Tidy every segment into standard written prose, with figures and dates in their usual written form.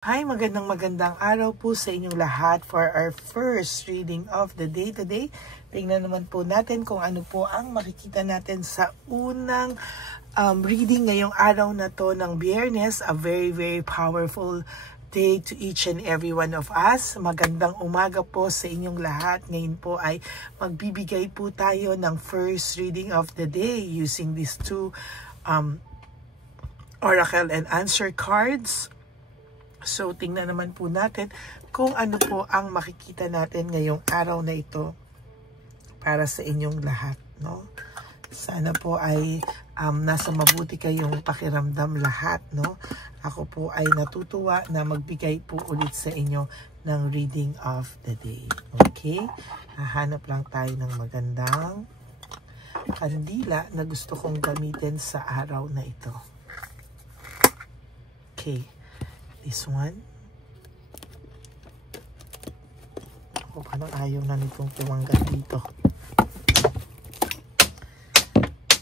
Hi, magandang araw po sa inyong lahat for our first reading of the day today. Tingnan naman po natin kung ano po ang makikita natin sa unang reading ngayong araw na to ng Biyernes. A very powerful day to each and every one of us. Magandang umaga po sa inyong lahat. Ngayon po ay magbibigay po tayo ng first reading of the day using these two oracle and answer cards. So, tingnan naman po natin kung ano po ang makikita natin ngayong araw na ito para sa inyong lahat, no? Sana po ay nasa mabuti kayong pakiramdam lahat, no? Ako po ay natutuwa na magbigay po ulit sa inyo ng reading of the day. Okay? Hahanap lang tayo ng magandang kandila na gusto kong gamitin sa araw na ito. Okay. This one. O, parang ayaw na nitong tumanggal dito.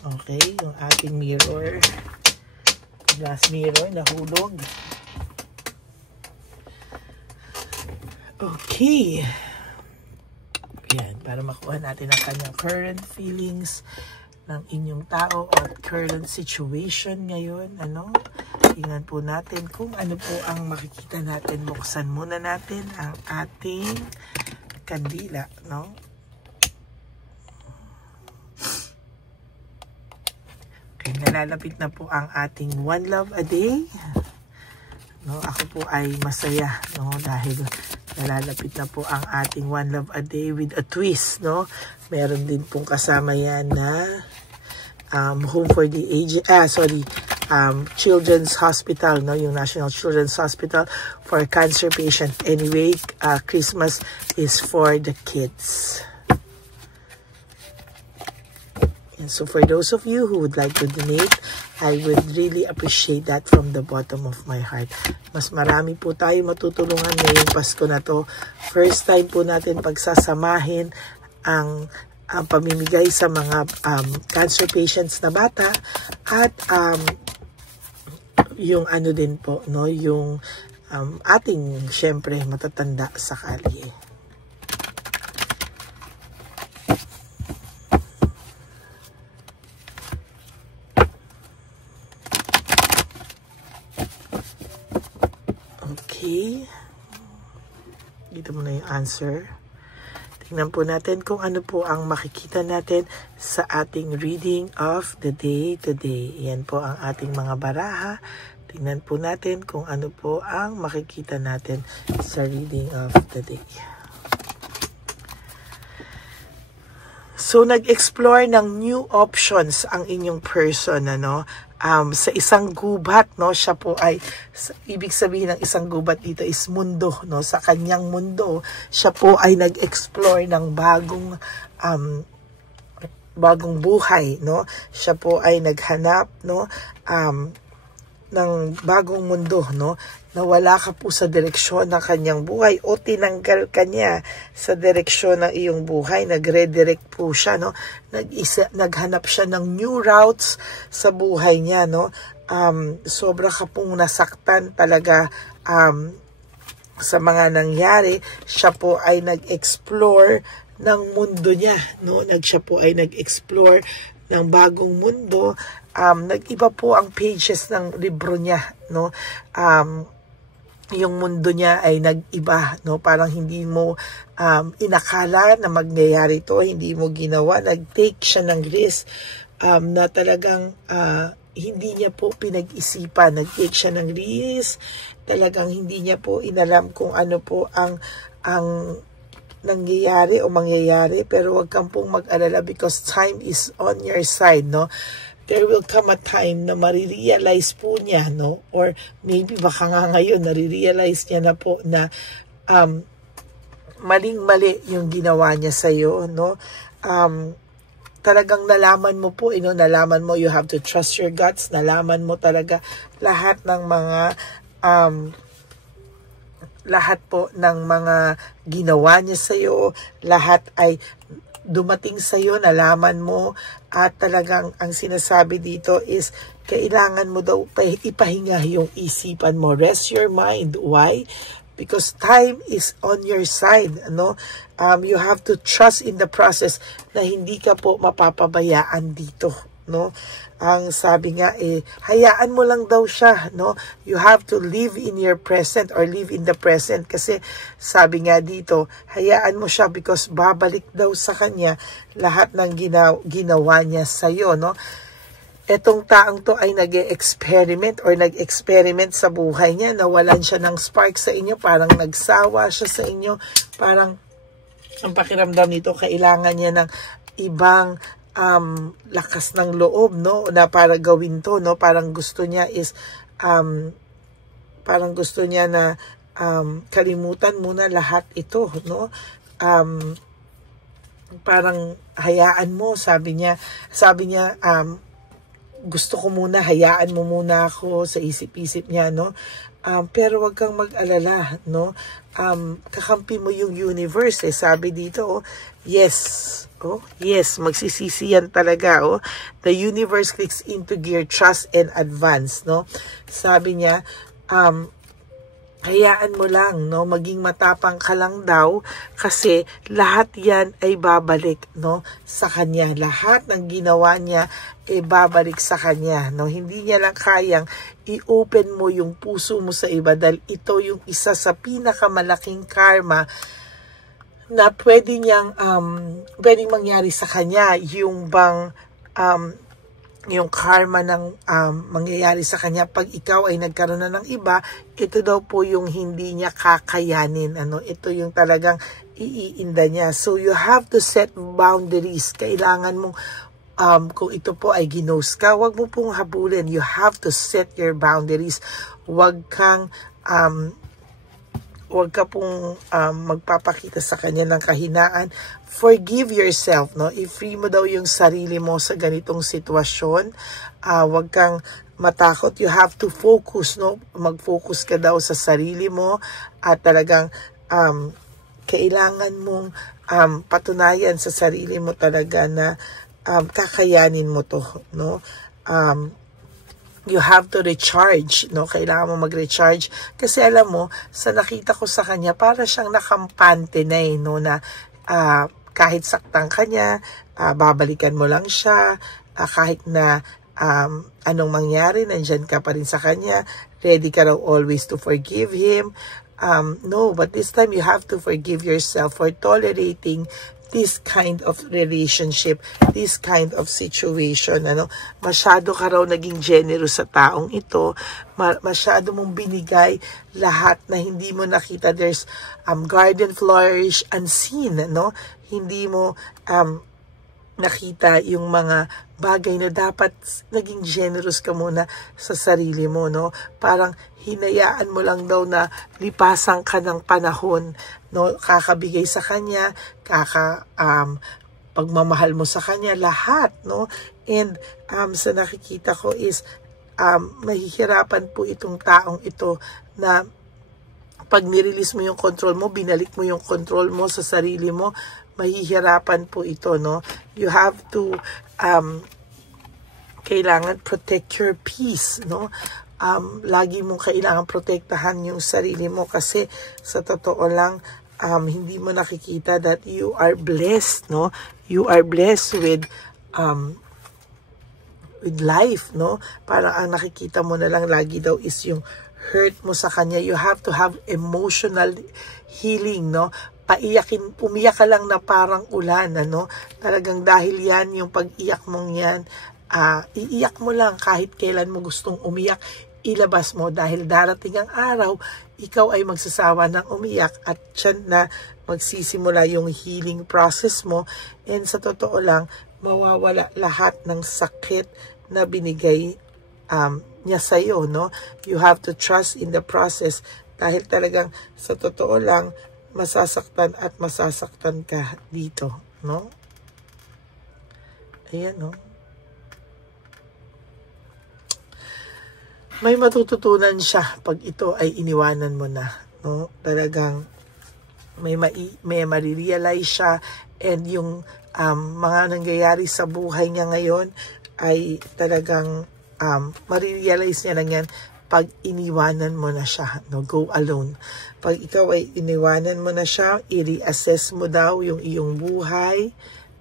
Okay, yung ating mirror. Glass mirror, nahulog. Okay. Yan, para makuha natin ang kanyang current feelings ng inyong tao at current situation ngayon, ano? Tingnan po natin kung ano po ang makikita natin. Buksan muna natin ang ating kandila, no? Okay, nalalapit na po ang ating One Love a Day. No, ako po ay masaya, no, dahil nalalapit na po ang ating One Love a Day with a twist, no? Meron din pong kasama yan na Home for the Aged, Children's Hospital, no, yung National Children's Hospital for cancer patients. Anyway, Christmas is for the kids. And so for those of you who would like to donate, I would really appreciate that from the bottom of my heart. Mas marami po tayo matutulungan ngayong Pasko na to. First time po natin pagsasamahin ang pamimigay sa mga cancer patients na bata at yung ano din po, no, yung ating syempre matatanda sa kalye. Okay. Dito muna yung answer. Tingnan po natin kung ano po ang makikita natin sa ating reading of the day today. Yan po ang ating mga baraha. Tingnan po natin kung ano po ang makikita natin sa reading of the day. So, nag-explore ng new options ang inyong person, ano? Sa isang gubat, no, siya po ay, ibig sabihin ng isang gubat dito is mundo, no, sa kanyang mundo, siya po ay nag-explore ng bagong buhay, no, siya po ay naghanap, no, ng bagong mundo, no, na wala ka po sa direksyon ng kanyang buhay o tinanggal ka niya sa direksyon ng iyong buhay, nag-redirect po siya, no, naghanap siya ng new routes sa buhay niya, no. Sobra ka pong nasaktan talaga sa mga nangyari. Siya po ay nag-explore ng mundo niya, no, siya po ay nag-explore ng bagong mundo. Nag-iba po ang pages ng libro niya, no. Yung mundo niya ay nag-iba, no, parang hindi mo inakala na mangyayari to, hindi mo ginawa, nag-take siya ng risk na talagang hindi niya po pinag-isipan, nag-take siya ng risk, talagang hindi niya po inalam kung ano po ang nangyayari o mangyayari, pero wag kang pong mag-alala because time is on your side, no. There will come a time na marirealize po niya, no, or maybe baka nga ngayon nare-realize niya na po na maling-mali yung ginawa niya sa iyo, no. Talagang nalaman mo po, nalaman mo, you have to trust your guts, nalaman mo talaga lahat ng mga lahat po ng mga ginawa niya sa iyo, lahat ay dumating sa iyo, nalaman mo, at talagang ang sinasabi dito is kailangan mo daw ipahinga yung isipan mo. Rest your mind. Why? Because time is on your side. You have to trust in the process na hindi ka po mapapabayaan dito. Ang sabi nga hayaan mo lang daw siya. You have to live in your present or live in the present. Kasi sabi nga dito, hayaan mo siya because babalik daw sa kanya lahat ng ginawa niya sa'yo. Etong taong to ay nag-experiment sa buhay niya. Nawalan siya ng spark sa inyo. Parang nagsawa siya sa inyo. Parang ang pakiramdam nito, kailangan niya ng ibang lakas ng loob, na para gawin to, Parang gusto niya is, parang gusto niya na kalimutan muna lahat ito, Parang hayaan mo, sabi niya, gusto ko muna, hayaan mo muna ako sa isip-isip niya, pero wag kang mag-alala, kakampi mo yung universe, sabi dito, yes, magsisisi yan talaga, the universe clicks into gear, trust and advance, sabi niya, hayaan mo lang, maging matapang ka lang daw kasi lahat yan ay babalik, sa kanya. Lahat ng ginawa niya ay babalik sa kanya, Hindi niya lang kayang i-open mo yung puso mo sa iba dahil ito yung isa sa pinakamalaking karma na pwedeng mangyari sa kanya, yung bang yung karma ng mangyayari sa kanya pag ikaw ay nagkaroon na ng iba, ito daw po yung hindi niya kakayanin. Ito yung talagang iiinda niya. So you have to set boundaries. Kailangan mong kung ito po ay ginos ka, wag mo pong habulin. You have to set your boundaries. Wag ka pong magpapakita sa kanya ng kahinaan. Forgive yourself, I-free mo daw yung sarili mo sa ganitong sitwasyon. Wag kang matakot. You have to focus, Mag-focus ka daw sa sarili mo at talagang kailangan mong patunayan sa sarili mo talaga na kakayanin mo to, you have to recharge, Kailangan mo mag-recharge. Kasi alam mo, sa nakita ko sa kanya, para siyang nakampante na na kahit saktan ka niya, babalikan mo lang siya, kahit na anong mangyari, nandyan ka pa rin sa kanya, ready ka raw always to forgive him. No, but this time you have to forgive yourself for tolerating this kind of relationship, this kind of situation, masyado ka raw naging generous sa taong ito, masyado mong binigay lahat na hindi mo nakita. There's garden flourish unseen, hindi mo nakita yung mga bagay na dapat naging generous ka muna sa sarili mo, Parang hinayaan mo lang daw na lipasan ka ng panahon, Kakabigay sa kanya, pagmamahal mo sa kanya, lahat, And sa nakikita ko is mahihirapan po itong taong ito na pag nirelease mo yung control mo, binalik mo yung control mo sa sarili mo, mahihirapan po ito, You have to kailangan protect your peace, lagi mong kailangan protektahan yung sarili mo kasi sa totoo lang, hindi mo nakikita that you are blessed, You are blessed with life, Parang ang nakikita mo na lang lagi daw is yung hurt mo sa kanya. You have to have emotional healing, umiyak ka lang na parang ulan, Talagang dahil yan, yung pag-iyak mong yan, iiyak mo lang kahit kailan mo gustong umiyak, ilabas mo dahil darating ang araw, ikaw ay magsasawa ng umiyak at tiyan na magsisimula yung healing process mo, and sa totoo lang, mawawala lahat ng sakit na binigay niya sa'yo, You have to trust in the process dahil talagang sa totoo lang, masasaktan at masasaktan ka dito, Ayan, May matututunan siya pag ito ay iniwanan mo na, Talagang may marirealize siya, and yung mga nangyayari sa buhay niya ngayon ay talagang marirealize niya lang yan pag iniwanan mo na siya, no? Go alone. Pag ikaw ay iniwanan mo na siya, i-reassess mo daw yung iyong buhay,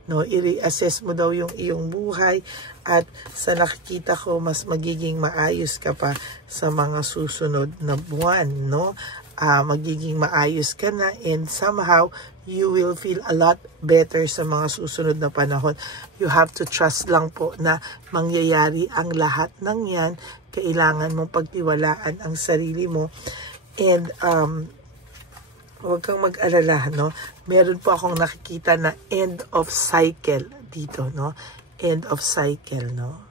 no? I-reassess mo daw yung iyong buhay, at sa nakikita ko, mas magiging maayos ka pa sa mga susunod na buwan, no? Magiging maayos ka na, and somehow you will feel a lot better sa mga susunod na panahon. You have to trust lang po na mangyayari ang lahat ng yan. Kailangan mong pagtiwalaan ang sarili mo, and huwag kang mag-alala, no? Meron po akong nakikita na end of cycle dito, no? End of cycle, no?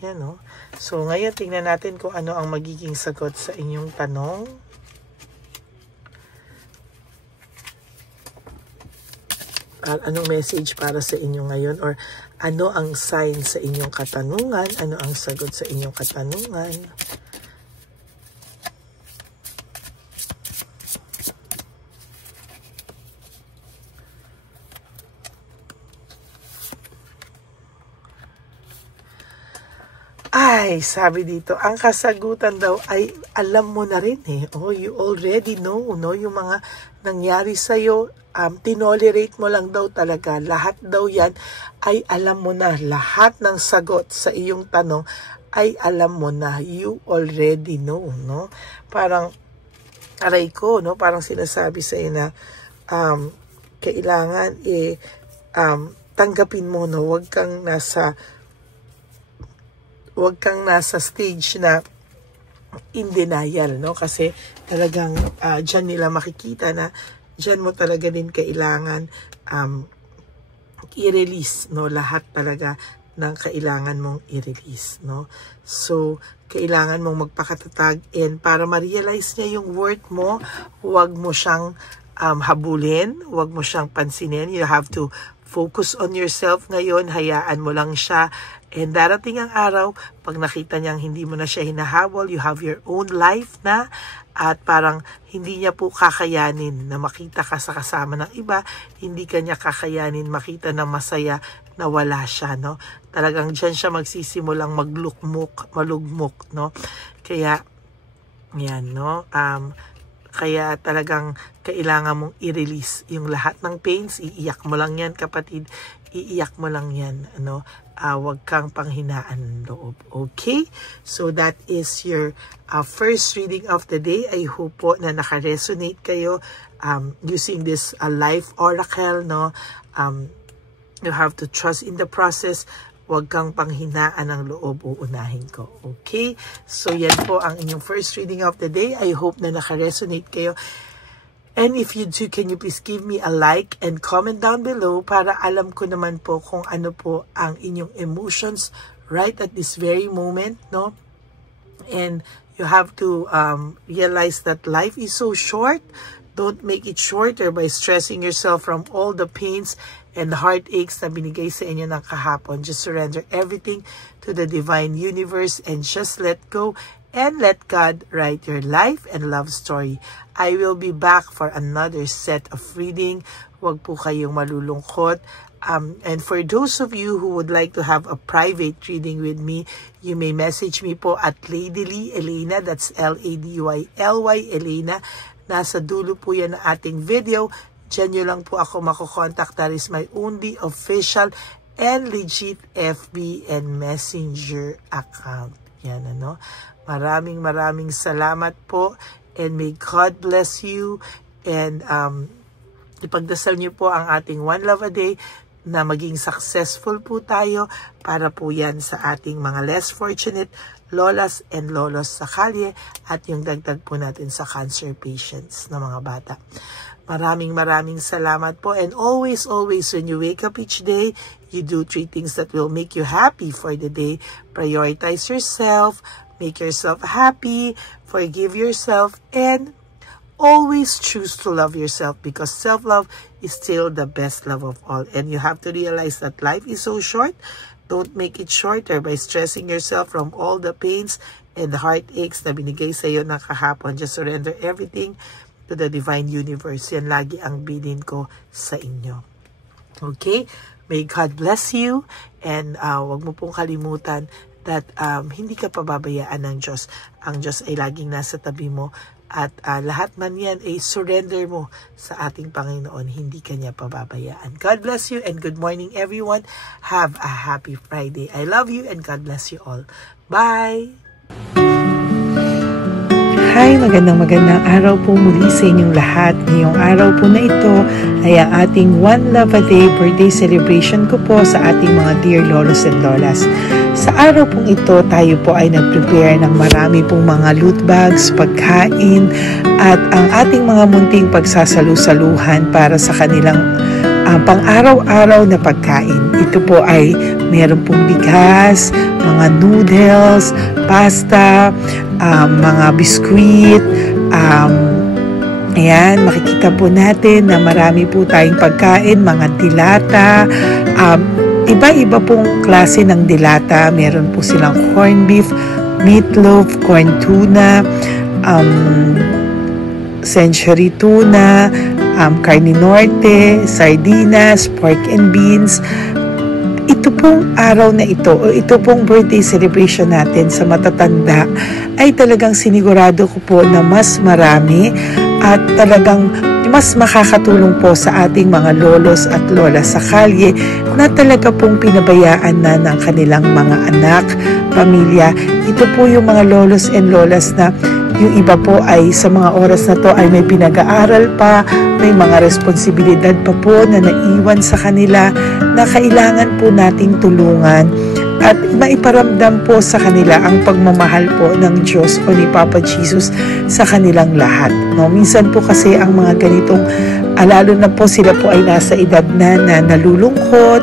Yan, no? So, ngayon, tingnan natin kung ano ang magiging sagot sa inyong tanong. Anong message para sa inyo ngayon, or ano ang sign sa inyong katanungan, ano ang sagot sa inyong katanungan. Ay, sabi dito, ang kasagutan daw ay alam mo na rin eh. Oh, you already know, no? Yung mga nangyari sa'yo, tinolerate mo lang daw talaga. Lahat daw yan ay alam mo na. Lahat ng sagot sa iyong tanong ay alam mo na. You already know, no? Parang, aray ko, no? Parang sinasabi sa'yo na kailangan tanggapin mo, no? Huwag kang nasa stage na in denial, no? Kasi talagang dyan nila makikita na dyan mo talaga din kailangan i-release, no? Lahat talaga ng kailangan mong i-release, no? So, kailangan mong magpakatatag, and para ma-realize niya yung worth mo, huwag mo siyang habulin, huwag mo siyang pansinin. You have to focus on yourself ngayon, hayaan mo lang siya. And darating ang araw, pag nakita niyang hindi mo na siya hinahabol, you have your own life na, at parang hindi niya po kakayanin na makita ka sa kasama ng iba, hindi ka niya kakayanin makita na masaya na wala siya, no? Talagang dyan siya magsisimulang malugmok, no? Kaya, yan, no? Kaya talagang kailangan mong i-release yung lahat ng pains. Iiyak mo lang yan, kapatid. Iiyak mo lang yan, ano? Huwag kang panghinaan ng loob. Okay? So that is your first reading of the day. I hope po na naka-resonate kayo using this life oracle, no? You have to trust in the process. Huwag kang panghinaan ng loob, uunahin ko. Okay? So yan po ang inyong first reading of the day. I hope na naka-resonate kayo. And if you do, can you please give me a like and comment down below para alam ko naman po kung ano po ang inyong emotions right at this very moment, no? And you have to realize that life is so short. Don't make it shorter by stressing yourself from all the pains and heartaches na binigay sa inyo ng kahapon. Just surrender everything to the divine universe and just let go and let God write your life and love story. I will be back for another set of reading. Huwag po kayong malulungkot. And for those of you who would like to have a private reading with me, you may message me po at Ladyly Elena. That's Ladyly Elena. Nasa dulo po yan ng ating video. Diyan nyo lang po ako makukontak. That is my only official and legit FB and Messenger account. Yan, ano. Maraming salamat po. And may God bless you. And ipagdasal niyo po ang ating One Love a Day na maging successful po tayo para po yan sa ating mga less fortunate lolas and lolos sa kalye at yung dagdag po natin sa cancer patients na mga bata. Maraming salamat po. And always when you wake up each day, you do 3 things that will make you happy for the day. Prioritize yourself, make yourself happy, forgive yourself, and always choose to love yourself, because self-love is still the best love of all. And you have to realize that life is so short. Don't make it shorter by stressing yourself from all the pains and the heartaches na binigay sa iyo ng kahapon. Just surrender everything to the divine universe. Yan lagi ang bilin ko sa inyo. Okay? May God bless you, and wag mo pong kalimutan that hindi ka pababayaan ng Diyos. Ang Diyos ay laging nasa tabi mo, at lahat man yan ay surrender mo sa ating Panginoon. Hindi ka niya pababayaan. God bless you, and good morning everyone. Have a happy Friday. I love you, and God bless you all. Bye! Hi, magandang araw po muli sa inyong lahat. Ngayong araw po na ito ay ang ating One Love a Day birthday celebration ko po sa ating mga dear lolos and lolas. Sa araw pong ito, tayo po ay nag-prepare ng marami pong mga loot bags, pagkain, at ang ating mga munting pagsasalu-saluhan para sa kanilang pang-araw-araw na pagkain. Ito po ay meron pong bigas, mga noodles, pasta, mga biskuit, ayan, makikita po natin na marami po tayong pagkain, mga dilata, iba-iba pong klase ng dilata. Meron po silang corned beef, meatloaf, corn tuna, century tuna, carne norte, sardinas, pork and beans. Ito pong araw na ito, o ito pong birthday celebration natin sa matatanda, ay talagang sinigurado ko po na mas marami at talagang mas makakatulong po sa ating mga lolos at lola sa kalye na talaga pong pinabayaan na ng kanilang mga anak, pamilya. Ito po yung mga lolos and lolas na yung iba po ay sa mga oras na to ay may pinag-aaral pa, may mga responsibilidad pa po na naiwan sa kanila na kailangan po nating tulungan at maiparamdam po sa kanila ang pagmamahal po ng Diyos o ni Papa Jesus sa kanilang lahat. No? Minsan po kasi ang mga ganitong, lalo na po sila po ay nasa edad na nalulungkot,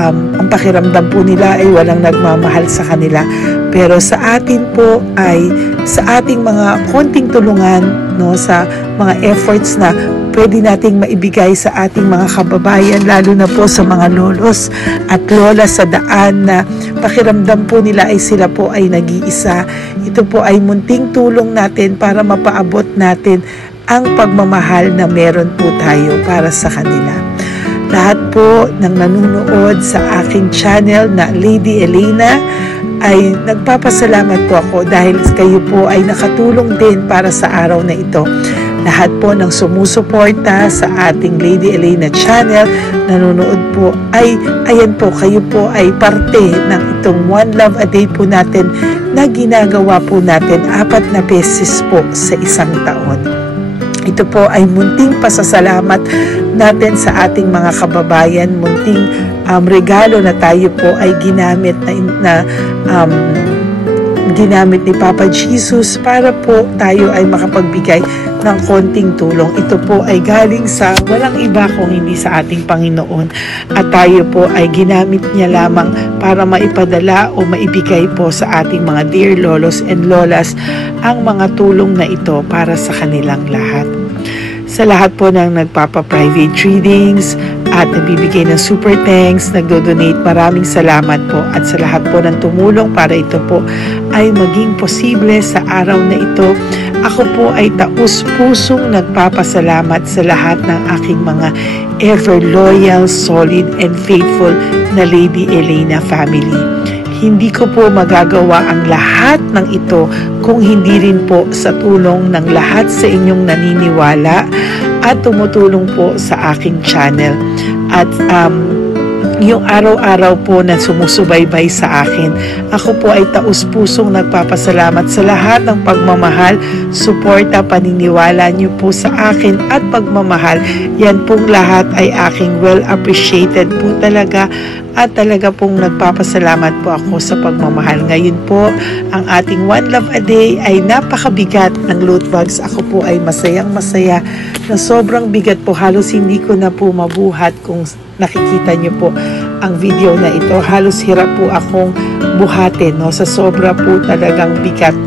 ang pakiramdam po nila ay walang nagmamahal sa kanila. Pero sa atin po ay sa ating mga konting tulungan, no, sa mga efforts na pwede nating maibigay sa ating mga kababayan, lalo na po sa mga lolos at lola sa daan na pakiramdam po nila ay sila po ay nag-iisa. Ito po ay munting tulong natin para mapaabot natin ang pagmamahal na meron po tayo para sa kanila. Lahat po ng nanonood sa aking channel na Lady Elena ay nagpapasalamat po ako dahil kayo po ay nakatulong din para sa araw na ito. Lahat po ng sumusuporta sa ating Lady Elena channel, nanonood po, ay ayan po, kayo po ay parte ng itong One Love a Day po natin na ginagawa po natin 4 na beses po sa isang taon. Ito po ay munting pasasalamat natin sa ating mga kababayan, munting regalo na tayo po ay ginamit ginamit ni Papa Jesus para po tayo ay makapagbigay ng konting tulong. Ito po ay galing sa walang iba kung hindi sa ating Panginoon, at tayo po ay ginamit niya lamang para maipadala o maibigay po sa ating mga dear lolos and lolas ang mga tulong na ito para sa kanilang lahat. Sa lahat po ng nagpapa-private readings at nagbibigay ng super thanks, nagdo-donate, maraming salamat po. At sa lahat po ng tumulong para ito po ay maging posible sa araw na ito, ako po ay taus-pusong nagpapasalamat sa lahat ng aking mga ever loyal, solid, and faithful na Lady Elena family. Hindi ko po magagawa ang lahat ng ito kung hindi rin po sa tulong ng lahat sa inyong naniniwala at tumutulong po sa aking channel. At yung araw-araw po na sumusubaybay sa akin, ako po ay taus-pusong nagpapasalamat sa lahat ng pagmamahal, suporta, paniniwala niyo po sa akin at pagmamahal. Yan pong lahat ay aking well appreciated po talaga, at talaga pong nagpapasalamat po ako sa pagmamahal. Ngayon po, ang ating One Love a Day ay napakabigat ng loot bags. Ako po ay masayang-masaya na sobrang bigat po. Halos hindi ko na po mabuhat. Kung nakikita nyo po ang video na ito, halos hirap po akong buhatin, no? Sa sobra po talagang bigat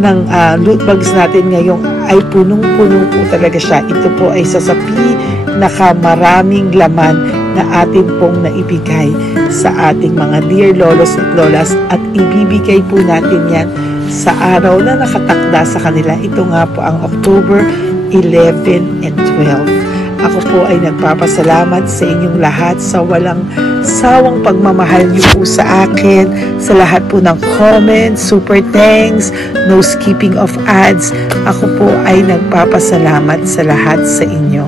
ng loot bags natin ngayong ay punong-puno po talaga siya. Ito po ay sasapi nakamaraming laman na atin pong naibigay sa ating mga dear lolos at lolas, at ibibigay po natin yan sa araw na nakatakda sa kanila. Ito nga po ang October 11 and 12. Ako po ay nagpapasalamat sa inyong lahat sa walang sawang pagmamahal niyo po sa akin, sa lahat po ng comments, super thanks, no skipping of ads. Ako po ay nagpapasalamat sa lahat sa inyo.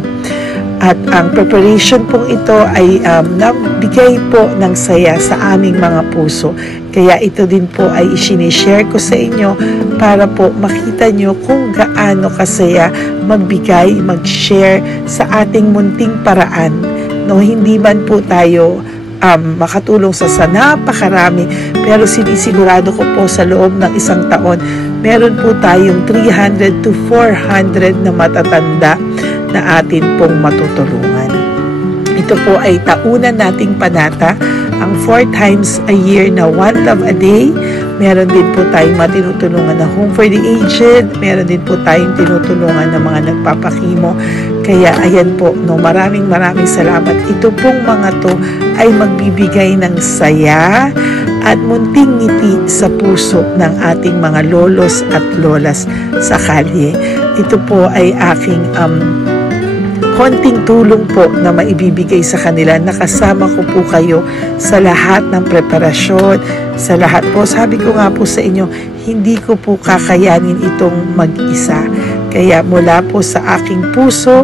At ang preparation pong ito ay nagbigay po ng saya sa aming mga puso. Kaya ito din po ay isinishare ko sa inyo para po makita nyo kung gaano kasaya magbigay, mag-share sa ating munting paraan. No, hindi man po tayo makatulong sa napakarami, pero sinisigurado ko po sa loob ng isang taon, meron po tayong 300 to 400 na matatanda na atin pong matutulungan. Ito po ay taunan nating panata, ang 4 times a year na One Love a Day. Meron din po tayong matinutulungan na Home for the Aged. Meron din po tayong tinutulungan ng mga nagpapakimo. Kaya ayan po, no, maraming salamat. Ito pong mga to ay magbibigay ng saya at munting ngiti sa puso ng ating mga lolos at lolas sa kalye. Ito po ay aking konting tulong po na maibibigay sa kanila. Nakasama ko po kayo sa lahat ng preparasyon, sa lahat po. Sabi ko nga po sa inyo, hindi ko po kakayanin itong mag-isa. Kaya mula po sa aking puso,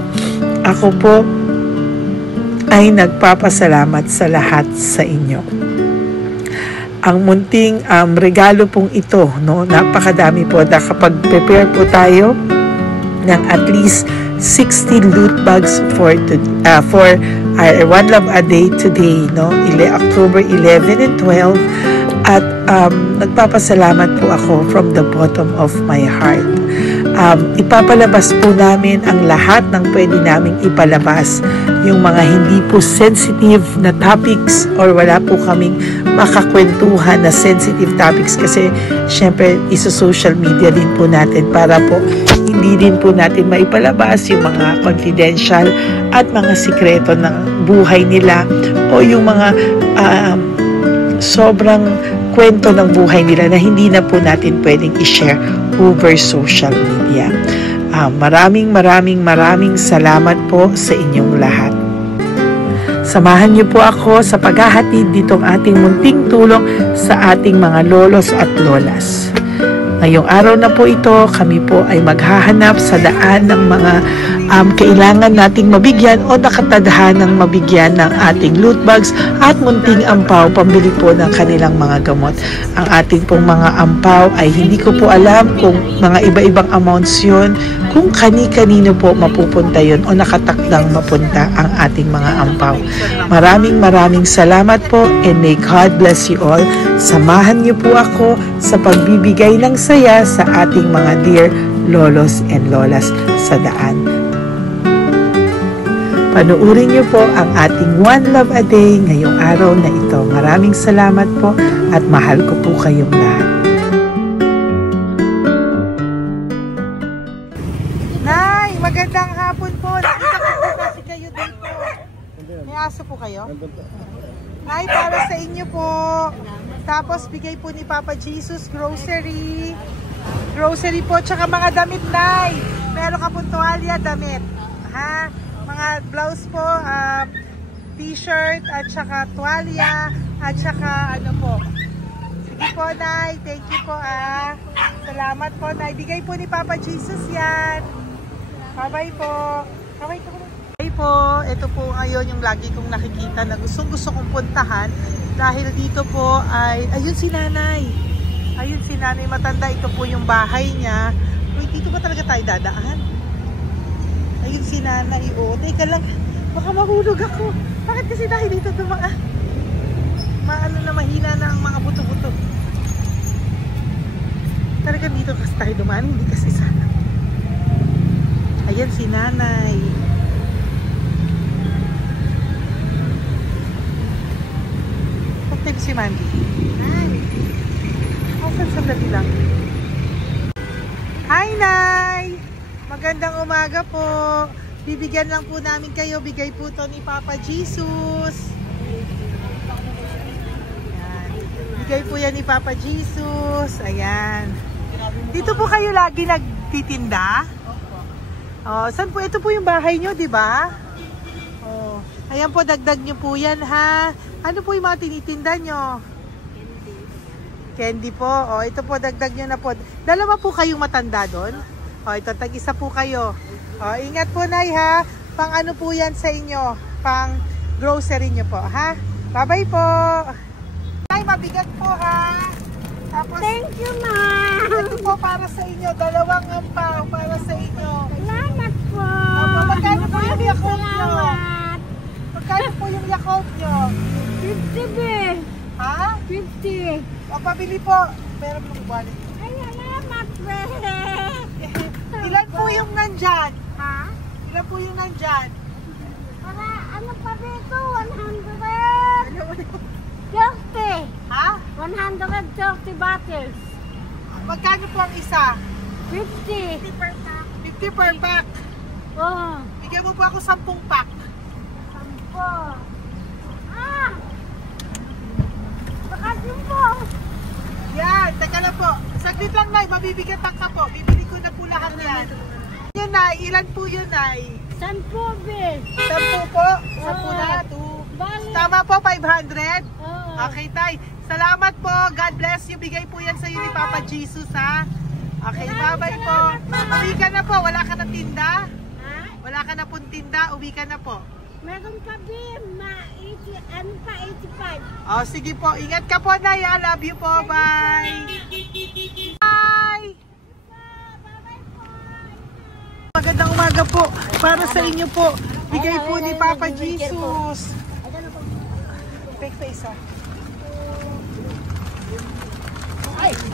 ako po ay nagpapasalamat sa lahat sa inyo. Ang munting regalo pong ito, no, napakadami po. Kapag prepare po tayo ng at least 60 loot bags for One Love a Day today, no? October 11 and 12. At nagpapasalamat po ako from the bottom of my heart. Ipapalabas po namin ang lahat ng pwede naming ipalabas. Yung mga hindi po sensitive na topics or wala po kaming makakwentuhan na sensitive topics kasi syempre isa-social media din po natin para po hindi din po natin maipalabas yung mga confidential at mga sikreto ng buhay nila o yung mga sobrang kwento ng buhay nila na hindi na po natin pwedeng i-share over social media. Maraming salamat po sa inyong lahat. Samahan niyo po ako sa paghahatid ditong ating munting tulong sa ating mga lolos at lolas. Ngayong araw na po ito, kami po ay maghahanap sa daan ng mga kailangan nating mabigyan o nakatadhanang mabigyan ng ating loot bags at munting ampaw pambili po ng kanilang mga gamot. Ang ating pong mga ampaw ay hindi ko po alam kung mga iba-ibang amounts yun, kung kani-kanino po mapupunta yun o nakatakdang mapunta ang ating mga ampaw. Maraming salamat po and may God bless you all. Samahan niyo po ako sa pagbibigay ng saya sa ating mga dear lolos and lolas sa daan. Panuurin niyo po ang ating One Love a Day ngayong araw na ito. Maraming salamat po at mahal ko po kayong lahat. Nay, magandang hapon po. Nakita ko po kasi kayo dito. May aso po kayo? Nay, para sa inyo po. Tapos bigay po ni Papa Jesus grocery. Grocery po, tsaka mga damit, Nay. Meron ka pong tuwalya, damit. Ha? Mga blouse po, t-shirt, at saka tuwalya, at saka ano po. Sige po, Nay. Thank you po, Salamat po, Nay. Bigay po ni Papa Jesus yan. Bye-bye po. Bye-bye po. Bye po. Ito po ngayon yung lagi kong nakikita na gusto kong puntahan. Dahil dito po ay, ayun si Nanay. Ayun si Nanay matanda. Ito po yung bahay niya. Uy, dito ba talaga tayo dadaan? Ayun si Nanay. Oo, teka lang. Baka mahulog ako. Bakit kasi dahil dito dumaan? Maano na mahina na ang mga buto-buto. Talaga dito kasi tayo dumaan. Hindi kasi sana. Ayan si Nanay. Pag-tip si Mandy. Hi. Sandali lang. Hi, Nay! Magandang umaga po. Bibigyan lang po namin kayo. Bigay po to ni Papa Jesus. Ayan. Bigay po yan ni Papa Jesus. Ayan. Dito po kayo lagi nagtitinda? Oh, saan po? Ito po yung bahay nyo, di ba? Oh. Ayan po, dagdag nyo po yan, ha? Ano po yung mga tinitinda nyo? Candy po. O, ito po, dagdag nyo na po. Dalawa po kayong matanda doon? O, ito, tag-isa po kayo. O, ingat po, Nay, ha? Pang ano po yan sa inyo? Pang grocery nyo po, ha? Bye-bye po. Nay, mabigat po, ha? Tapos, Thank you, ma'am. ito po para sa inyo. Dalawang ampaw para sa inyo. Salamat po. Opo, magkano po yung Yakult nyo? Salamat. Magkano po yung Yakult nyo? 50 be. Ha? 50. O, pabili po. Meron pong wallet. Ay, salamat be. Ilan po yung nandyan? Ha? Ilan po yung nandyan? Para ano pa dito? 130. Ha? 130 bottles. Magkano po ang isa? 50. 50 per pack. Oh. Bigyan mo po ako 10 pack. Sampo. Ah! Bakasyon po. Yan, teka lang po. Saglit lang, Nay. Mabibigatan ka po. Bibili ko na po lahat yan. Yan, Nay. Ilan po yun, Nay? Sampo be. 10 po. 10 na. 2. Bali. Tama po, 500. Oh. Okay, Tay. Salamat po. God bless you. Bigay po yan sa iyo ni Papa Jesus, ha? Okay, bye-bye po. Uwi ka na po. Wala ka na tinda? Ha? Wala ka na pong tinda. Uwi ka na po. Meron pa be. Ano pa? 85. Oh, sige po. Ingat ka po, Nay. I love you po. Bye. Bye. Magandang umaga po. Para sa inyo po. Bigay po ni Papa Jesus. Fake face, ha? Ay, teka.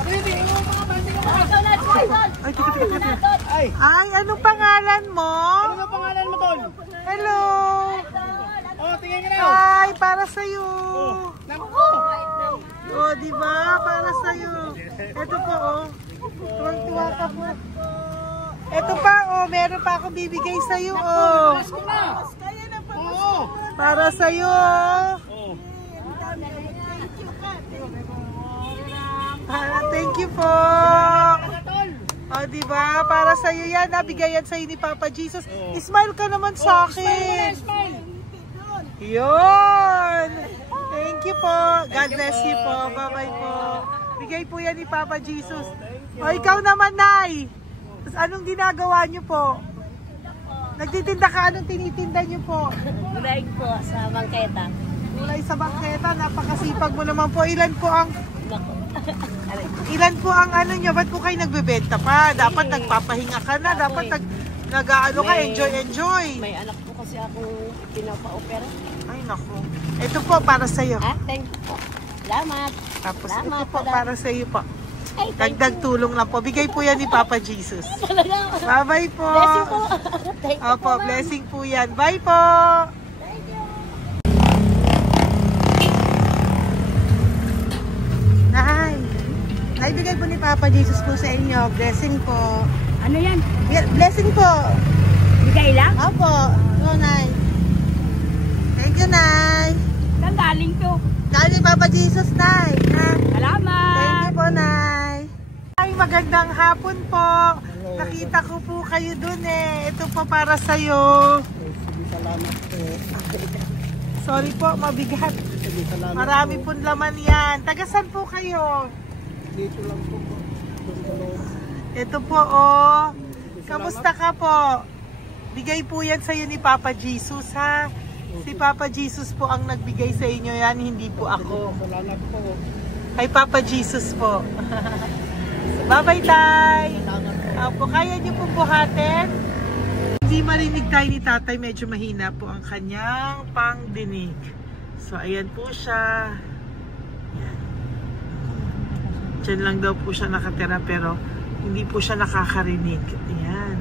Ay, anong pangalan mo? Ano pangalan mo, Tol? Hello. Oh, tingin ka na. Ay, para sa'yo. Naku! Oh, di ba? Para sa'yo. Ito po, oh. Tuwang-tuwa ka po. Ito pa, oh. Meron pa akong bibigay sa'yo, oh. Pasko na! Oo! Para sa'yo, oh. Oh. Thank you po. Tol! Oh, di ba? Para sa'yo yan. Nabigay yan sa'yo ni Papa Jesus. Smile ka naman sa akin. Smile! Yun! Thank you po. God bless you po. Bye-bye po. Bigay po yan ni Papa Jesus. O, ikaw naman, Nay. Anong ginagawa niyo po? Nagtitinda ka? Anong tinitinda niyo po? Gulay po sa bangketa. Gulay sa bangketa. Napakasipag mo naman po. Ilan po ang ano nyo? Ba't po kayo nagbebenta pa? Dapat nagpapahinga ka na. Dapat nag-ano ka, enjoy. May anak po kasi akong pinapa-opera. Ay, naku. Ito po, para sa'yo. Ah, thank you po. Salamat. Tapos Salamat, ito po, Padre. para sa'yo po. Ay, thank Dagdag tulong lang po. Bigay po yan ni Papa Jesus. Talaga. Bye-bye po. Bless you po. Thank you Opo, po, ma'am. blessing po yan. Bye po. Thank you. Naibigay po ni Papa Jesus po sa inyo. Blessing po. Ano yan? Blessing po. Bigay lang? Opo. Go, Nay. Thank you, Nay. Saan galing to? Galing Papa Jesus, Nay. Ha? Salamat. Thank you po, Nay. Ay, magandang hapon po. Nakita ko po kayo dun eh. Ito po para sa'yo. Salamat po. Sorry po, mabigat. Salamat Marami pong laman yan. Tagasan po kayo? Dito lang po po. Ito po, oh. Kamusta ka po? Bigay po yan sa'yo ni Papa Jesus, ha? Si Papa Jesus po ang nagbigay sa inyo yan, hindi po ako. Salamat po. Kay Papa Jesus po. Bye-bye, Tay. Opo, kaya niyo po buhatin? Hindi marinig tayo ni Tatay, medyo mahina po ang kanyang pangdinig. So, ayan po siya. Ayan. Diyan lang daw po siya nakatira pero hindi po siya nakakarinig. Ayan.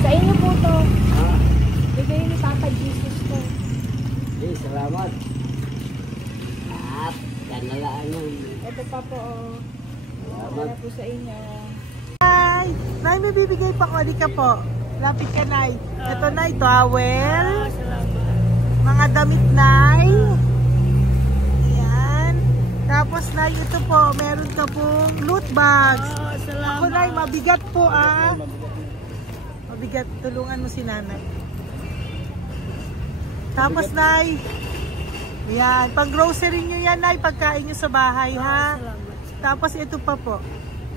Sa inyo po to. Bigay ni Papa Jesus to. Okay, salamat. At, kanalaan mo. Ito pa po. Para po sa inyo. Nay, Nay, may bibigay pa ko. Halika po. Lapit ka, Nay. Ito, Nay, towel. Mga damit, Nay. Ayan. Tapos, Nay, ito po. Meron ka pong loot bags. Ako, Nay, mabigat po, ah. Pabigat, tulungan mo si nanay. Tapos, Nay. Yan, pang grocery nyo yan, Nay. Pagkain nyo sa bahay, ha? Salamat. Tapos, ito pa po.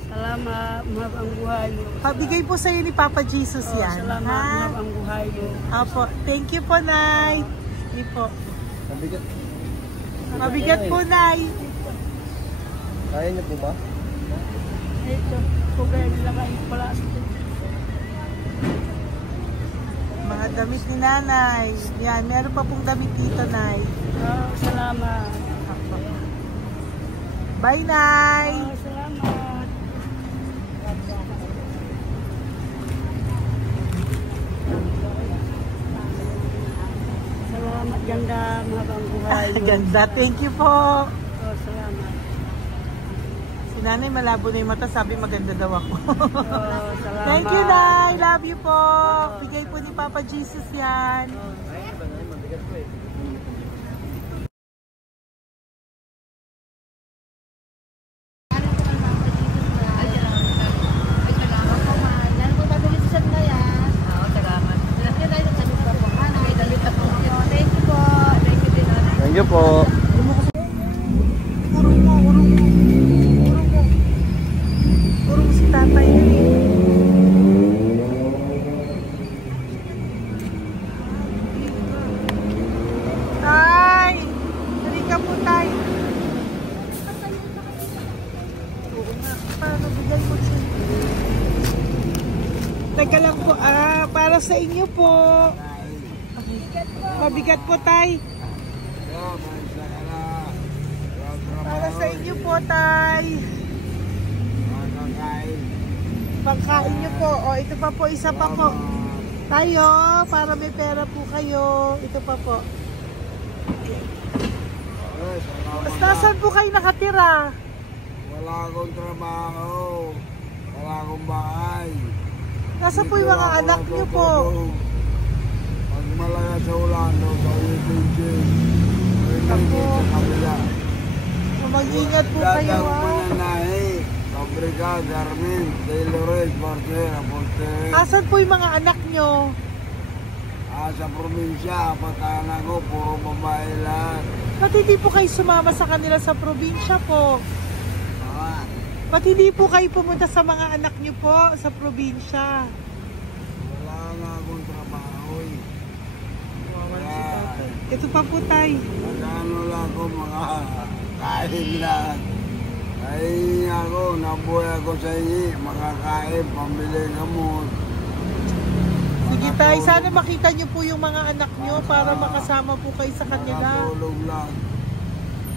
Salamat, mahabang buhay mo. Pabigay po sa'yo ni Papa Jesus yan. Salamat, ha? mahabang buhay mo. Apo, thank you po, Nay. Hindi po. Mabigat. Mabigat po, Nay. Kaya niyo po ba? Ito, kugay nila kayo pala. Mga damit ni Nanay. Yan, meron pa pong damit dito, Nay. Salamat. Apo. Bye, Nay. Salamat. Salamat, ganda, mahabang buhay mo. Ganda. Thank you po. Salamat. Si Nanay malabo na yung mata. Sabi maganda daw ako. Salamat. Thank you, Nay. Love you po. Bigay po ni Papa Jesus yan. Mabigat po eh. Thank you po. Urong mo. Urong si tatay yun eh. Tay! Halika po, Tay. Oo nga. Paano bigay mo siya? Teka lang po. Para sa inyo po. Mabigat po, Tay. Para sa inyo po, Tay. Pagkain nyo po. O, ito pa po, isa pa po. Tayo, para may pera po kayo. Ito pa po. Nasaan po kayo nakatira? Wala akong trabaho. Wala akong bahay. Nasaan po yung mga anak nyo po? Pag malaya sa ulan, sa UPG. Ako. Sa kabila. Mag-ingat po kayo, Dadang ha? Mananahi, Fabrika, Garmin, Taylorist, Barcera, Voltaire. Asan po yung mga anak nyo? Sa probinsya, patanan ko, puro babae lahat. Ba't hindi po kayo sumama sa kanila sa probinsya po? Ah, Ba't hindi po kayo pumunta sa mga anak nyo po sa probinsya? wala nga akong trabaho eh. Ito pa po, Tay. Nagano lang ako mga kain lang. Ay ako, nabuhay ako sa inyo, makakain, pambili gamot. Sige, Tay. Sana makita nyo po yung mga anak nyo para makasama po kayo sa kanila. Makatulog lang.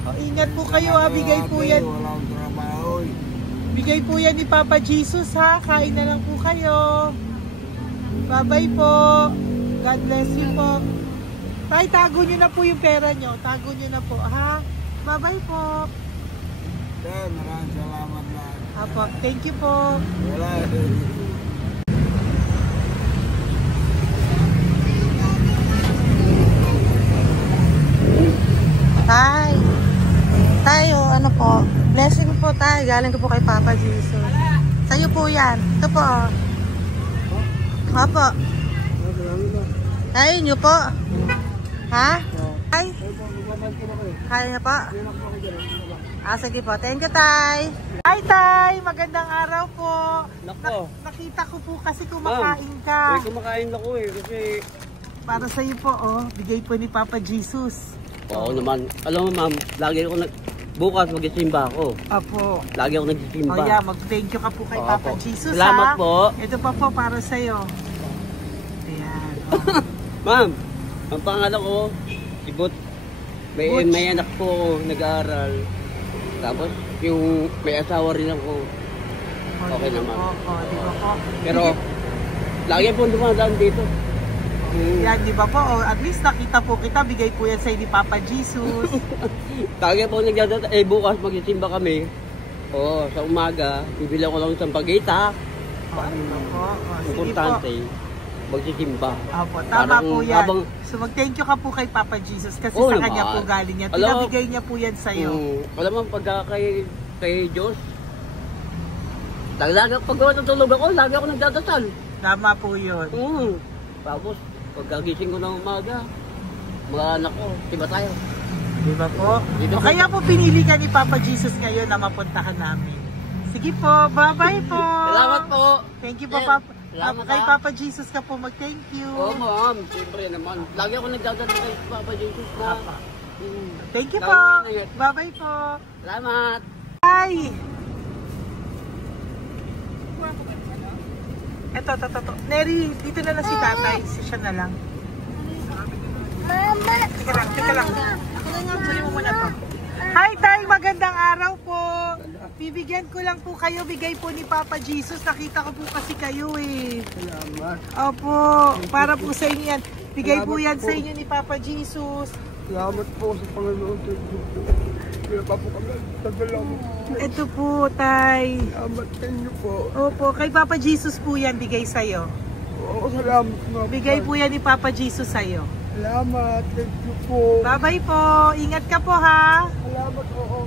O, ingat po kayo, ha. Bigay po yan. Wala akong trabaho eh. Bigay po yan ni Papa Jesus, ha. Kain na lang po kayo. Bye-bye po. God bless you po. Tay, tago nyo na po yung pera nyo. Tago nyo na po, ha. Bye-bye po. Maraming salamat na. Apo, thank you po. Wala eh. Tay. Tayo, ano po? Blessing po tayo. Galing ko po kay Papa Jesus. Sa'yo po yan. Ito po. Apo. Tayo nyo po. Ha? Tay? Kaya niyo po? Sige po. Thank you, Tay. Hi, Tay. Magandang araw po. Nako. Nakita ko po kasi kumakain ka. Kumakain ako eh, kasi... Para sa'yo po, oh. Bigay po ni Papa Jesus. Oo naman. Alam mo ma'am, lagi ako bukas magsisimba ako. Apo. Lagi ako nagsisimba. Oh yeah, mag-thank you ka po kay Oo, Papa po. Jesus, Salamat ha? po. Ito pa po para sa'yo. Ayan. Oh. Ma'am, ang pangalan ko, si Butch. Butch. May anak ko nag-aaral. Tapos yung may asawa rin ako. Okay naman. Di ba po? Pero lagi po dumadaan dito. Yan, di ba po? Oh, at least nakita po kita, bigay po yan sa'yo ni Papa Jesus. Lagi po nagdadaan. Bukas magsisimba kami. Oo, sa umaga, bibili ko lang isang pagita. Di ba po? Sige po. Importante, magsisimba. Opo, tama Parang po yan. habang- So mag-thank you ka po kay Papa Jesus kasi Oo sa naman. kanya po galing yan. Alam mo- Pinabigay niya po yan sa'yo. Alam mo, pagka kay Diyos, lagi pag natutulog ako, lagi ako nagdadasal. Tama po yun. Tapos, pagkagising ko ng umaga, mga anak ko, diba tayo? Di ba po? O kaya po pinili ka ni Papa Jesus ngayon na mapuntahan namin. Sige po, bye-bye po. Salamat po. Thank you po, Salamat, kay ha. Papa Jesus ka po mag-thank you. Oo, ma'am. Siyempre naman. Lagi ako nagdadala kay Papa Jesus na. Thank you po. Bye-bye po. Salamat. Bye. Ito. Neri, dito na lang si tatay. Siya na lang. Mama! Teka lang. Tuloy mo muna to. Hi, tay! Magandang araw po. Bibigyan ko lang po kayo. Bigay po ni Papa Jesus. Nakita ko po kasi kayo eh. Salamat. Opo. Para po sa inyo yan. Bigay po yan sa inyo ni Papa Jesus. Salamat po sa Panginoon. Kaya pa po kami. Salamat. Ito po, tay. Salamat sa inyo po. Opo. Kay Papa Jesus po yan. Bigay sa'yo. Oo, salamat po. Bigay po yan ni Papa Jesus sa'yo. Salamat. Thank you po. Bye-bye po. Ingat ka po ha. Salamat po.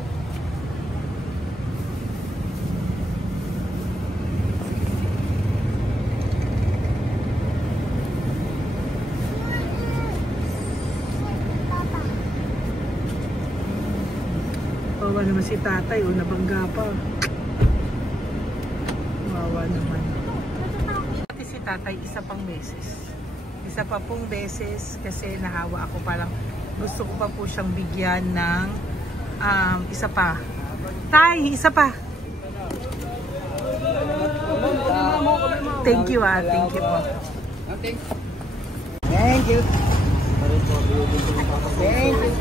Wawa naman si tatay. O, nabangga pa. Wawa naman. Pati si tatay, isa pang beses. Isa pa pong beses kasi nahawa ako, parang gusto ko pa po siyang bigyan ng isa pa. Tay, isa pa. Thank you thank you po. Thank you. Thank you. Thank you.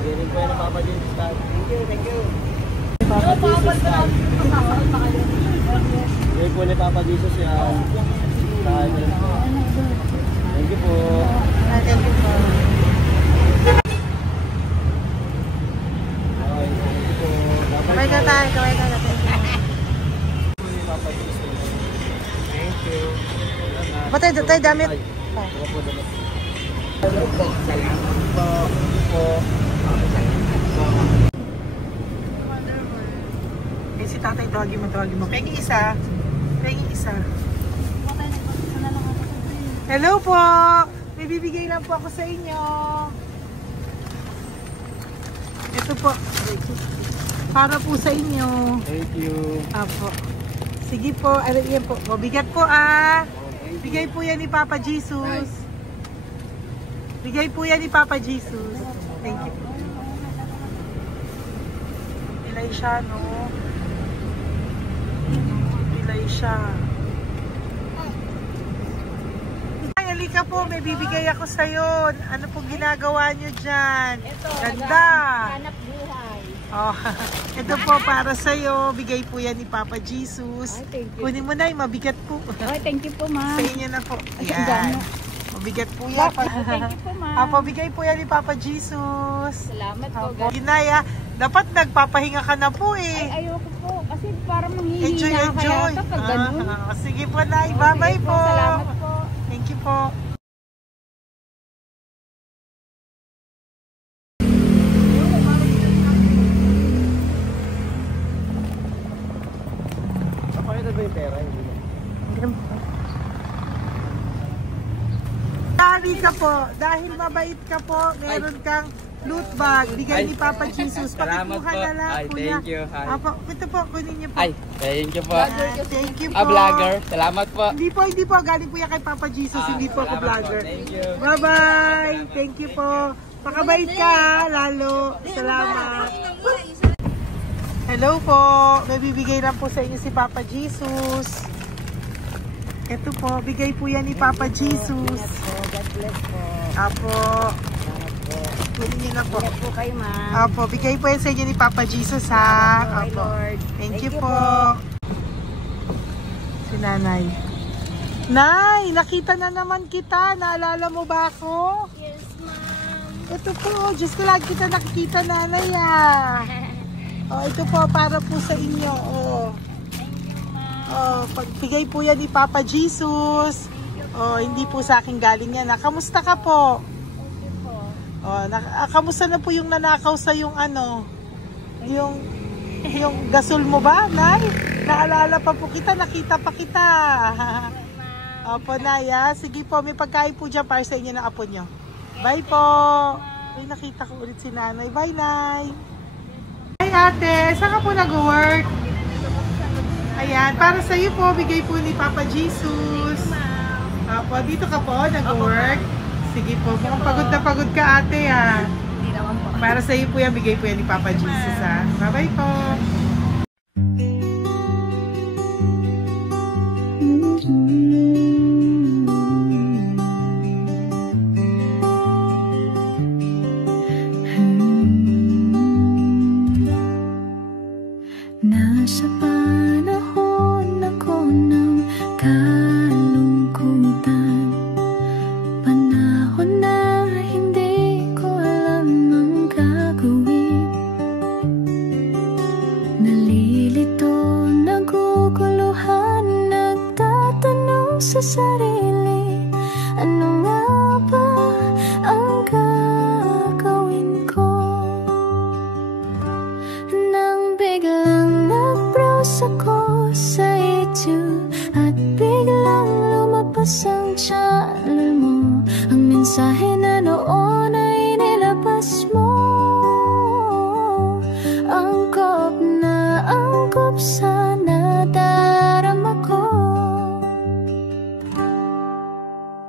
Hindi po yan Papa Jesus. Thank you. Hindi po ni Papa Jesus yan. Thank you po. Thank you po. Thank you po. Kamay ka tayo, kamay ka natin. Thank you. Patay, tayo damit. Eh, si tatay, tawagin mo. Pengi isa. Hello po! May bibigay lang po ako sa inyo. Ito po. Para po sa inyo. Thank you. Apo. Sige po. Yan po. Mabigat po Bigay po yan ni Papa Jesus. Bigay po yan ni Papa Jesus. Thank you po. Pilay siya, no? Pilay siya. Ay, halika po. May bibigay ako sa'yo. Ano po ginagawa nyo dyan? Ito, Ganda. hanap buhay. Oh, ito po para sa'yo. Bigay po yan ni Papa Jesus. Ay, thank you. Kunin mo na, mabigat po. Ay, thank you po, ma'am. Sa inyo na po. Ay, Yan. gano. Mabigat po yan. Thank you po, ma'am. Apo, bigay po yan ni Papa Jesus. Salamat po. Apo. Ginaya, dapat nagpapahinga ka na po eh. Ay, ayoko po. Kasi parang manghihina Enjoy. kaya ito pag ganun. Sige po, Nay. Bye-bye Sige po. Salamat po. Thank you po. Pakita ba yung pera? Dahil ka po, dahil mabait ka po, meron kang loot bag. Bigay ni Papa Jesus. Pakikuha na lang po niya. Thank you. Hi. Apo, ito po, kunin niyo po. Ay, thank you po. Thank you po. Vlogger. Salamat po. Hindi po. Galing po yan kay Papa Jesus. Hindi po ako Salamat vlogger. po. Thank you. Bye-bye. Thank you po. Pakabait ka, lalo. Salamat. Hello po. May bibigay lang po sa inyo si Papa Jesus. Ito po, bigay po yan ni Papa Jesus. God bless po. Apo. Kunin niyo na po. Ingat po kayo, ma'am. Apo, bigay po yan sa inyo ni Papa Jesus ha. Salamat po, Apo. Lord. Thank you po. Si Nanay. Nay, nakita na naman kita. Naalala mo ba ako? Yes, ma'am. Ito po, Diyos ko lagi kita nakikita, Nanay Oh, ito po, para po sa inyo. Oh. Pagbigay po yan ni Papa Jesus. Hindi po sa akin galing yan. Kamusta ka po? Thank you po. Kamusta na po yung nanakaw sa yung yung Yung gasol mo ba, Nay? Naalala pa po kita, nakita pa kita. Opo, Nay, ha? Sige po, may pagkain po dyan para sa inyo ng apo nyo. Bye po. Ay, nakita ko ulit si Nanay. Bye, Nay. Hi, ate. Saan ka po nag-work? Ayan, para sa iyo po, bigay po ni Papa Jesus. Opo, dito ka po, nag-work. Sige po, mukhang pagod na pagod ka, ate, ha? Hindi naman po. Para sa iyo po yan, bigay po yan ni Papa Jesus, ha? Bye-bye po. Nasa panahon ako ng kalungkutan, panahon na hindi ko alam ang gagawin. Nalilito, naguguluhan, nagtatanong sa sarili, ano nga ba ang gagawin ko? Nang biglang nag-browse ako sa YouTube at biglang lumabas ang channel mo, ang mensahe na noon ay nilabas mo. Angkop sa nadarama ko.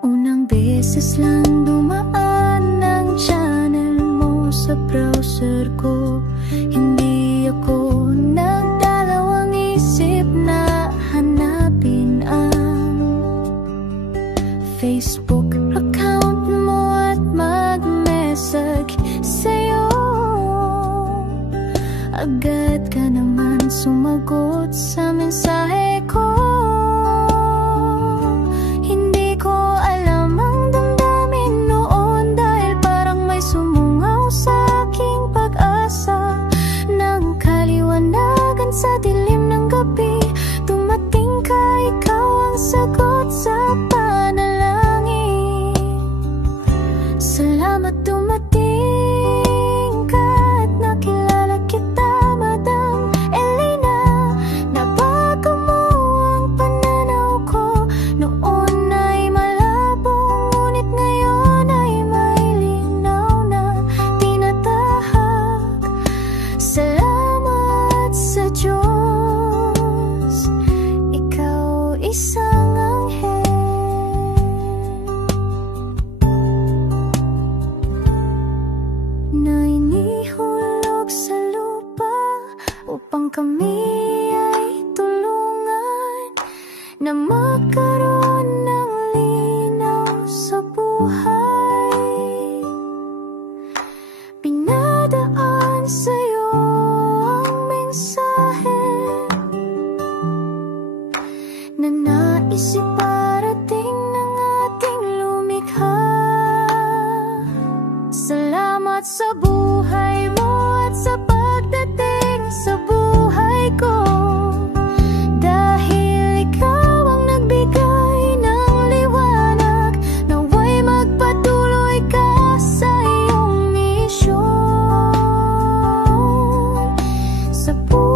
Unang beses lang dumaan ang channel mo sa browser ko. Hindi ako nagdalawang isip na hanapin ang Facebook account mo at mag-message sa'yo. Agad ka naman sumagot sa mensahe ko. Hindi ko alam ang damdamin noon, dahil parang may sumungaw sa aking pag-asa. Nang kaliwanagan sa dilim ng gabi, dumating ka, ikaw ang sagot sa panalangin. Salamat dumating ka at nakilala kita, Madam Elena. Nabago mo ang pananaw ko. Noon ay malabo, ngunit ngayon ay may linaw na tinatahak. Salamat sa Diyos, ikaw isang anghel. Na inihulog sa lupa upang kami ay tulungan na magkaroon ng linaw sa buhay. Pinadaan sa'yo ang mensahe na nais iparating ng ating lumikha. Salamat sa buhay mo at sa pagdating sa buhay ko, dahil ikaw ang nagbigay ng liwanag. Naway magpatuloy ka sa iyong misyon sa buhay.